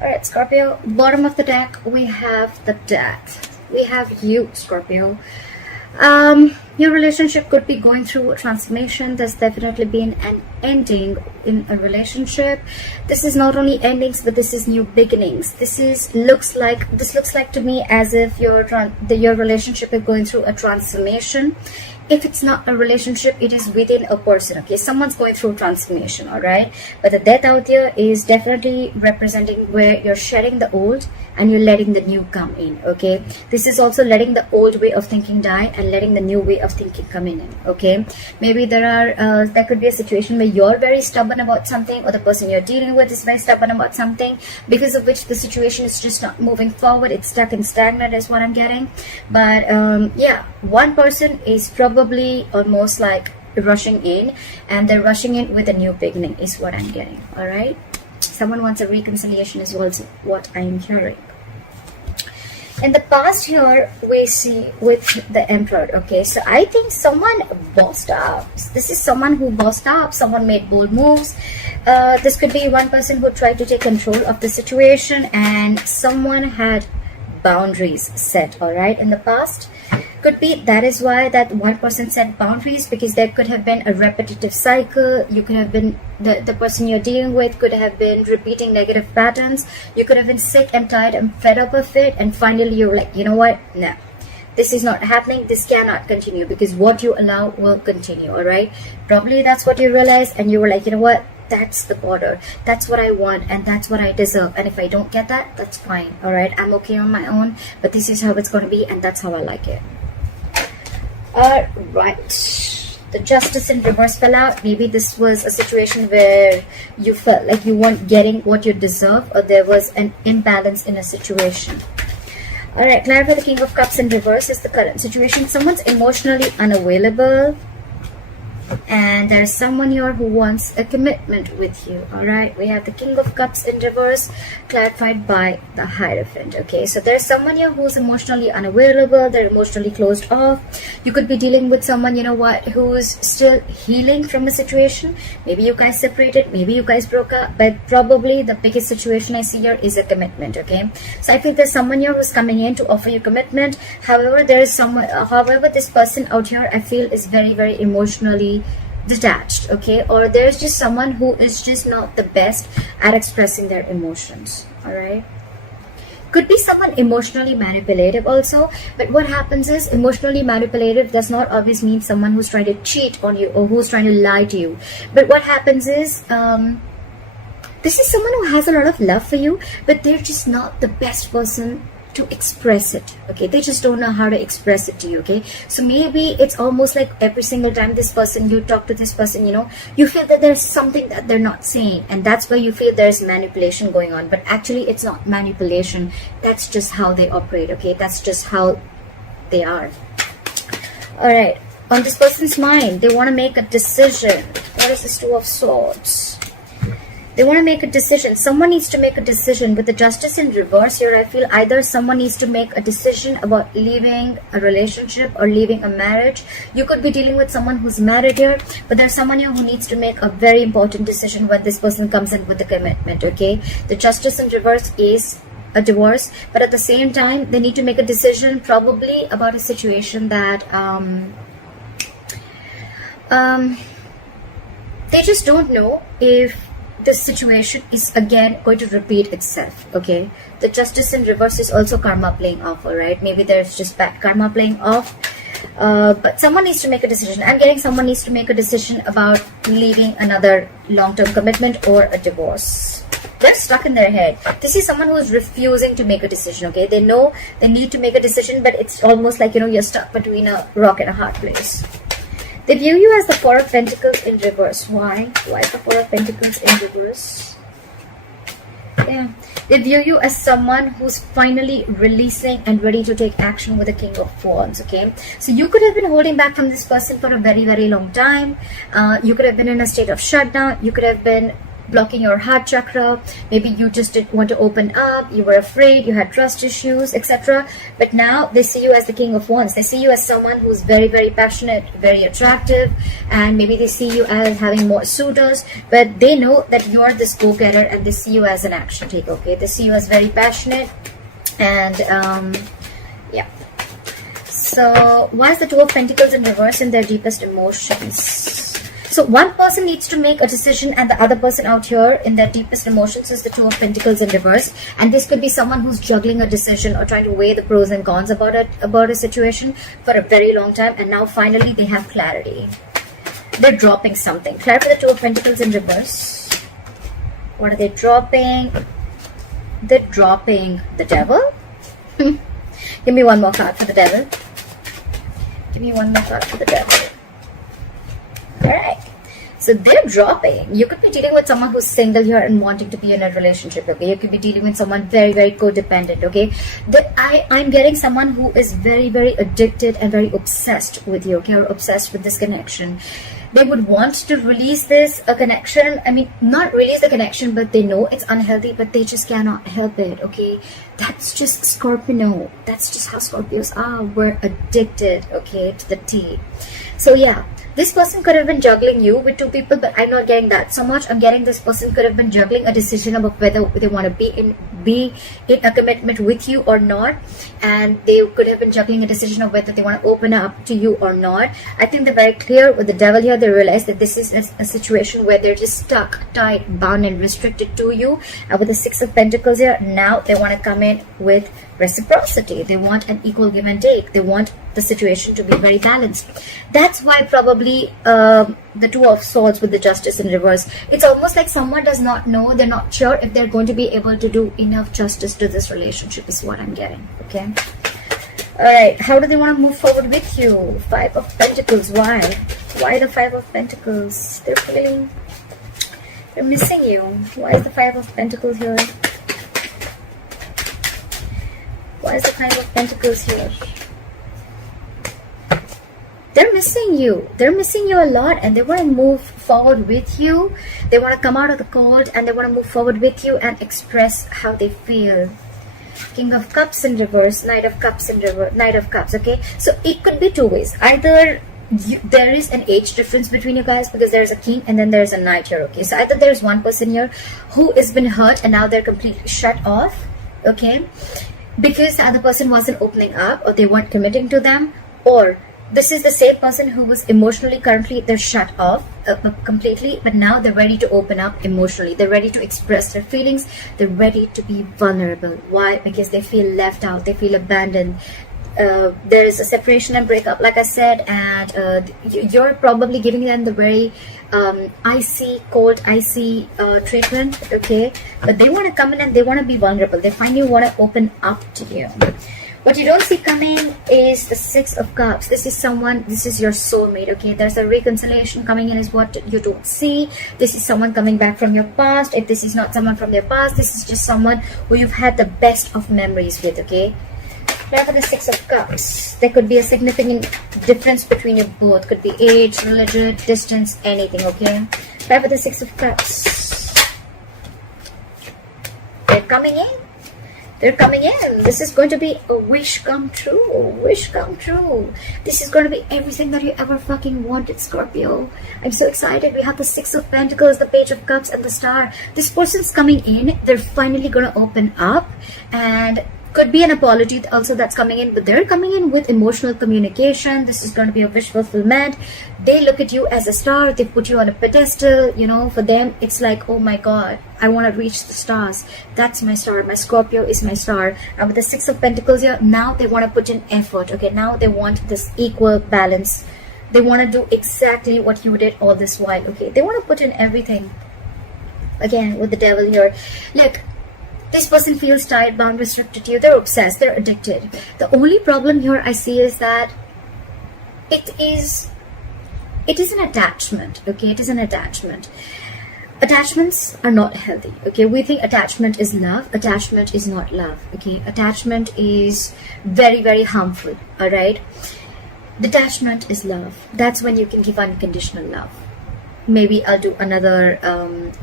Alright, Scorpio, bottom of the deck, we have the Death. We have you, Scorpio. Your relationship could be going through a transformation. There's definitely been an ending in a relationship. This is not only endings, but this is new beginnings. This looks like to me as if your relationship is going through a transformation. If it's not a relationship, it is within a person. Okay, someone's going through transformation. All right, but the Death out there is definitely representing where you're shedding the old and you're letting the new come in. Okay, this is also letting the old way of thinking die and letting the new way of thinking come in. Okay, maybe there could be a situation where you're very stubborn about something, or the person you're dealing with is very stubborn about something, because of which the situation is just not moving forward. It's stuck and stagnant is what I'm getting. But yeah, one person is probably almost like rushing in, and they're rushing in with a new beginning is what I'm getting. All right, someone wants a reconciliation is also what I'm hearing. In the past here, we see with the Emperor. Okay, so I think someone bossed up. This is someone who bossed up. Someone made bold moves. This could be one person who tried to take control of the situation, and someone had boundaries set. All right, in the past. Could be that is why that one person set boundaries, because there could have been a repetitive cycle. You could have been the person you're dealing with could have been repeating negative patterns. You could have been sick and tired and fed up of it, and finally you're like, you know what, no, this is not happening, this cannot continue, because what you allow will continue. All right, probably that's what you realized, and you were like, you know what, that's the border, that's what I want, and that's what I deserve, and if I don't get that, that's fine. All right, I'm okay on my own, but this is how it's going to be, and that's how I like it. Alright, the Justice in reverse fell out. Maybe this was a situation where you felt like you weren't getting what you deserve, or there was an imbalance in a situation. Alright, clarify the King of Cups in reverse is the current situation. Someone's emotionally unavailable, and there's someone here who wants a commitment with you. All right, we have the King of Cups in reverse clarified by the Hierophant. Okay, so there's someone here who's emotionally unavailable, they're emotionally closed off. You could be dealing with someone, you know what, who's still healing from a situation. Maybe you guys separated, maybe you guys broke up, but probably the biggest situation I see here is a commitment. Okay, so I think there's someone here who's coming in to offer you commitment. However, there is someone, this person out here I feel is very, very emotionally detached. Okay, or there's just someone who is just not the best at expressing their emotions. All right, could be someone emotionally manipulative also, but what happens is emotionally manipulative does not always mean someone who's trying to cheat on you or who's trying to lie to you. But what happens is this is someone who has a lot of love for you, but they're just not the best person to express it. Okay, they just don't know how to express it to you. Okay, so maybe it's almost like every single time this person, you talk to this person, you know, you feel that there's something that they're not saying, and that's why you feel there's manipulation going on. But actually it's not manipulation, that's just how they operate. Okay, that's just how they are. All right, on this person's mind, they want to make a decision. What is this Two of Swords? They want to make a decision. Someone needs to make a decision. With the Justice in reverse here, I feel either someone needs to make a decision about leaving a relationship or leaving a marriage. You could be dealing with someone who's married here, but there's someone here who needs to make a very important decision when this person comes in with a commitment. Okay, the Justice in reverse is a divorce, but at the same time they need to make a decision probably about a situation that they just don't know if this situation is again going to repeat itself. Okay, the Justice in reverse is also karma playing off. All right, maybe there's just bad karma playing off, but someone needs to make a decision. I'm getting someone needs to make a decision about leaving another long-term commitment or a divorce. They're stuck in their head. This is someone who is refusing to make a decision. Okay, they know they need to make a decision, but it's almost like, you know, you're stuck between a rock and a hard place. They view you as the Four of Pentacles in reverse. Why? Why is the Four of Pentacles in reverse? Yeah. They view you as someone who's finally releasing and ready to take action with the King of Wands. Okay. So you could have been holding back from this person for a very, very long time. You could have been in a state of shutdown. You could have been blocking your heart chakra. Maybe you just didn't want to open up, you were afraid, you had trust issues, etc. But now they see you as the King of Wands. They see you as someone who's very, very passionate, very attractive, and maybe they see you as having more suitors, but they know that you're this go-getter, and they see you as an action taker. Okay, they see you as very passionate, and yeah. So why is the Two of Pentacles in reverse in their deepest emotions? So one person needs to make a decision, and the other person out here in their deepest emotions is the Two of Pentacles in reverse. And this could be someone who's juggling a decision or trying to weigh the pros and cons about a situation for a very long time, and now finally they have clarity. They're dropping something. Clarify the Two of Pentacles in reverse. What are they dropping? They're dropping the Devil. Give me one more card for the Devil. Give me one more card for the Devil. Alright. So they're dropping. You could be dealing with someone who's single here and wanting to be in a relationship. Okay. You could be dealing with someone very, very codependent. Okay. I'm getting someone who is very, very addicted and very obsessed with you. Okay. Or obsessed with this connection. They would want to release this connection. I mean, not release the connection, but they know it's unhealthy, but they just cannot help it. Okay, that's just Scorpio. That's just how Scorpios are. We're addicted, okay, to the T. So yeah, this person could have been juggling you with two people, but I'm not getting that so much. I'm getting this person could have been juggling a decision about whether they want to be in a commitment with you or not, and they could have been juggling a decision of whether they want to open up to you or not. I think they're very clear with the Devil here. They realize that this is a situation where they're just stuck, tied, bound, and restricted to you. And with the Six of Pentacles here, now they want to come in with reciprocity. They want an equal give and take. They want the situation to be very balanced. That's why probably the Two of Swords with the Justice in reverse. It's almost like someone does not know, they're not sure if they're going to be able to do enough justice to this relationship is what I'm getting. Okay. Alright, how do they want to move forward with you? Five of Pentacles. Why? Why the Five of Pentacles? They're missing you. Why is the Five of Pentacles here? Why is the Five of Pentacles here? They're missing you. They're missing you a lot, and they want to move forward with you. They want to come out of the cold, and they want to move forward with you and express how they feel. King of Cups in reverse, Knight of Cups in reverse, Knight of Cups. Okay, so it could be two ways. Either there is an age difference between you guys, because there's a king and then there's a knight here. Okay, so either there's one person here who has been hurt and now they're completely shut off, okay, because the other person wasn't opening up or they weren't committing to them, or this is the same person who was emotionally currently they're shut off completely, but now they're ready to open up emotionally. They're ready to express their feelings. They're ready to be vulnerable. Why? Because they feel left out. They feel abandoned. There is a separation and breakup, like I said, and you're probably giving them the very icy treatment, okay? But they want to come in and they want to be vulnerable. They find you want to open up to you. What you don't see coming is the Six of Cups. This is someone, this is your soulmate, okay? There's a reconciliation coming in is what you don't see. This is someone coming back from your past. If this is not someone from your past, this is just someone who you've had the best of memories with, okay? Now for the Six of Cups, there could be a significant difference between you both. Could be age, religion, distance, anything, okay? Now for the Six of Cups, they're coming in. They're coming in. This is going to be a wish come true. A wish come true. This is going to be everything that you ever fucking wanted, Scorpio. I'm so excited. We have the Six of Pentacles, the Page of Cups, and the Star. This person's coming in. They're finally going to open up, and could be an apology also that's coming in, but they're coming in with emotional communication. This is going to be a wish fulfillment. They look at you as a star. They put you on a pedestal. You know, for them, it's like, oh my God, I want to reach the stars. That's my star. My Scorpio is my star. And with the Six of Pentacles here, now they want to put in effort. Okay, now they want this equal balance. They want to do exactly what you did all this while. Okay, they want to put in everything. Again, with the Devil here. Look, this person feels tied, bound, restricted to you. They're obsessed. They're addicted. The only problem here I see is that it is an attachment. Okay, it is an attachment. Attachments are not healthy. Okay, we think attachment is love. Attachment is not love. Okay, attachment is very, very harmful. All right, detachment is love. That's when you can give unconditional love. maybe I'll do another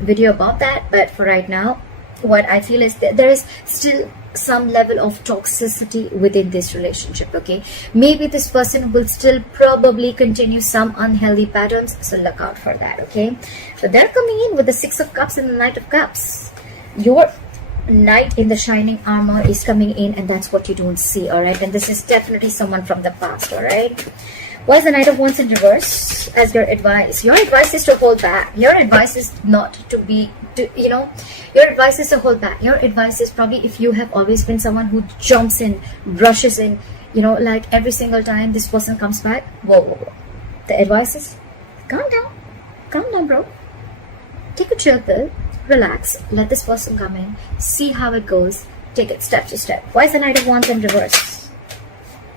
video about that. But for right now, what I feel is that there is still some level of toxicity within this relationship. Okay, maybe this person will still probably continue some unhealthy patterns, so look out for that. Okay, so they're coming in with the Six of Cups and the Knight of Cups. Your knight in the shining armor is coming in, and that's what you don't see. All right, and this is definitely someone from the past. All right, why is the Knight of Wands in reverse as your advice? Your advice is to hold back. Your advice is not to be, you know, your advice is to hold back. Your advice is probably, if you have always been someone who jumps in, rushes in, you know, like every single time this person comes back, whoa. The advice is calm down, bro. Take a chill pill, relax, let this person come in, see how it goes, take it step to step. Why is the Knight of Wands in reverse?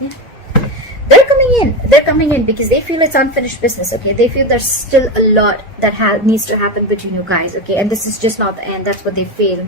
Yeah. They're coming in because they feel it's unfinished business. Okay, they feel there's still a lot that needs to happen between you guys. Okay, and this is just not the end. That's what they feel.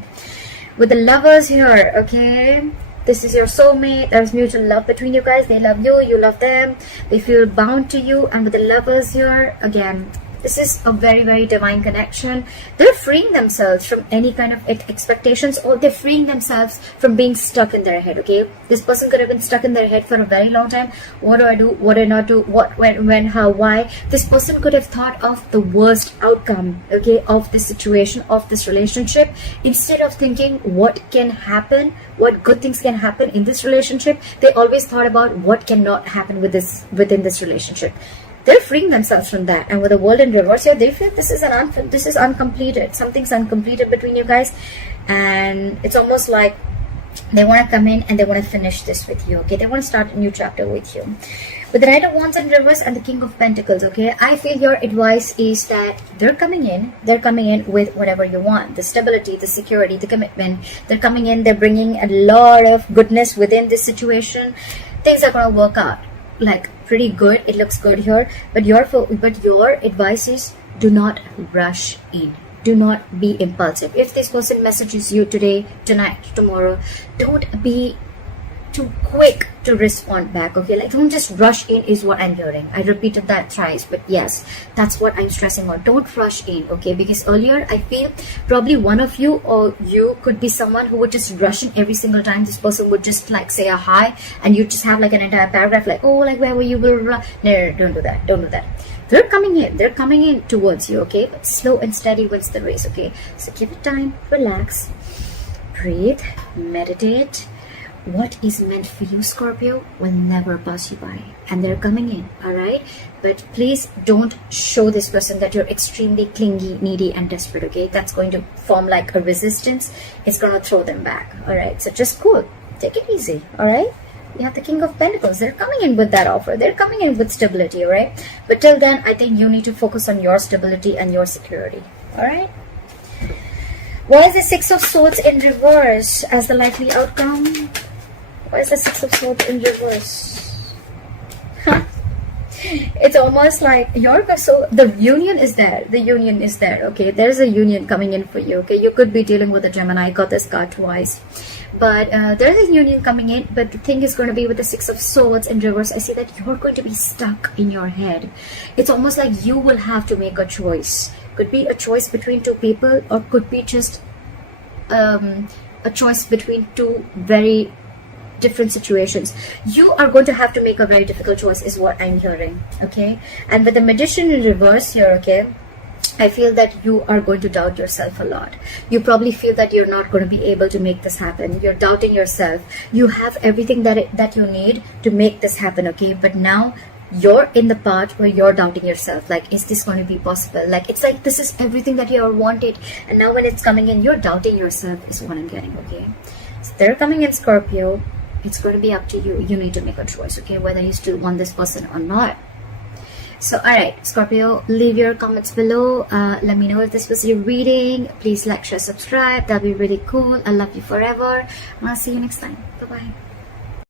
With the Lovers here, okay, this is your soulmate. There's mutual love between you guys. They love you, you love them, they feel bound to you. And with the Lovers here, again, this is a very, very divine connection. They're freeing themselves from any kind of expectations, or they're freeing themselves from being stuck in their head. Okay, this person could have been stuck in their head for a very long time. What do I do? What do I not do? What, when, how, why? This person could have thought of the worst outcome, okay, of this situation, of this relationship, instead of thinking what can happen, what good things can happen in this relationship. They always thought about what cannot happen within this relationship. They're freeing themselves from that. And with the World in reverse here, they feel this is uncompleted. Something's uncompleted between you guys, and it's almost like they want to come in and they want to finish this with you. Okay, they want to start a new chapter with you. With the Knight of Wands in reverse and the King of Pentacles, okay, I feel your advice is that they're coming in with whatever you want, the stability, the security, the commitment. They're coming in, they're bringing a lot of goodness within this situation. Things are going to work out like pretty good. It looks good here, but your advice is do not rush in. Do not be impulsive. If this person messages you today, tonight, tomorrow, don't be too quick to respond back. Okay, like don't just rush in is what I'm hearing. I repeated that thrice, but yes, that's what I'm stressing on. Don't rush in. Okay, because earlier I feel probably one of you or you could be someone who would just rush in every single time this person would just like say a hi, and you just have like an entire paragraph like, oh, like where were you, blah, blah, blah. No, don't do that. They're coming in towards you. Okay, but slow and steady wins the race. Okay, so give it time, relax, breathe, meditate. What is meant for you, Scorpio, will never pass you by, and they're coming in. All right, but please don't show this person that you're extremely clingy, needy, and desperate. Okay, that's going to form like a resistance. It's going to throw them back. All right, so just cool, take it easy. All right, you have the King of Pentacles. They're coming in with that offer. They're coming in with stability. All right, but till then, I think you need to focus on your stability and your security. All right. Why is the Six of Swords in reverse as the likely outcome? Why is the Six of Swords in reverse? Huh? It's almost like the union is there. The union is there. Okay, there's a union coming in for you. Okay, you could be dealing with a Gemini. I got this card twice, but there's a union coming in. But the thing is going to be with the Six of Swords in reverse. I see that you're going to be stuck in your head. It's almost like you will have to make a choice. Could be a choice between two people, or could be just a choice between two very different situations. You are going to have to make a very difficult choice is what I'm hearing. Okay, and with the Magician in reverse here, okay, I feel that you are going to doubt yourself a lot. You probably feel that you're not going to be able to make this happen. You're doubting yourself. You have everything that you need to make this happen. Okay, but now you're in the part where you're doubting yourself, like, is this going to be possible? Like, it's like this is everything that you ever wanted, and now when it's coming in, you're doubting yourself is what I'm getting. Okay, so they're coming in, Scorpio. It's going to be up to you. You need to make a choice, okay, whether you still want this person or not. So, all right, Scorpio, leave your comments below. Let me know if this was your reading. Please like, share, subscribe. That'll be really cool. I love you forever. And I'll see you next time. Bye-bye.